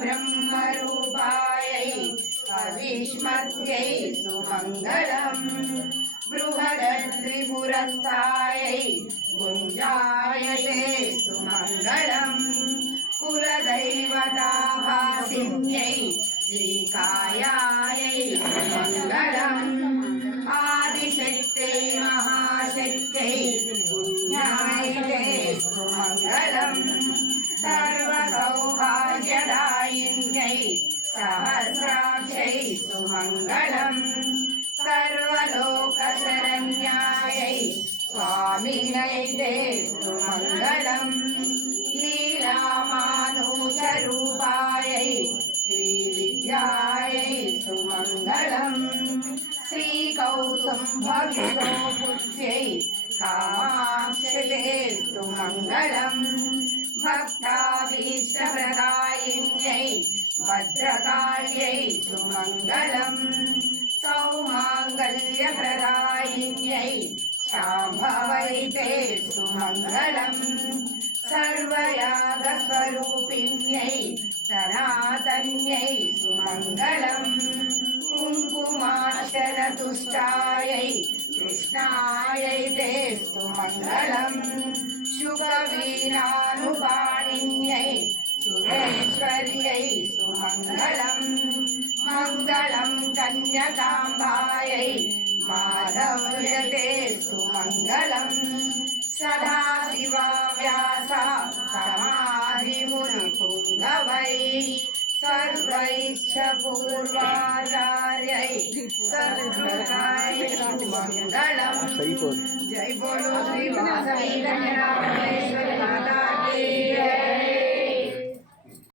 ब्रह्मरूपायै अविष्मत्यै सुमङ्गलम् बृहदत्रिपुरस्थायै भुञ्जायते सुमङ्गलम् कुलदैवताभासिन्यै श्रीकायायै सुमङ्गलम् आदिशक्त्यै महाशक्त्यै पुण्यायते सुमङ्गलम् सर्वसौभाग्यदायिन्यै सहस्राक्षै सुमङ्गलम् सर्वलोकशरण्यायै स्वामिनै ते सुमङ्गलम् लीलामानुषरूपायै श्रीविद्यायै सुमङ्गलम् श्रीकौसुम्भविष्णुपुत्र्यै कामाक्षते सुमङ्गलम् भक्ताभीष्टप्रदायिन्यै भद्रकाल्यै सुमङ्गलम् सौमाङ्गल्यप्रदायिन्यै शाम्भवै ते सुमङ्गलम् सर्वयागस्वरूपिण्यै सनातन्यै सुमङ्गलम् कुङ्कुमार्चनतुष्टायै कृष्णायै ते सुमङ्गलम् शुभवीणानुपाणिन्यै सुरेश्वर्यै सुमङ्गलम् मङ्गलम् कन्यकाम्बायै माधव्यते सुमङ्गलम् सदाशिवव्यासा समाधिमुनिपुङ्गवै सर्वैश्च पूर्वाचार्यै सद्गुणाय सुमङ्गलम् जय बोलो श्री वासवी कन्या रामेश्वरी माता की जय।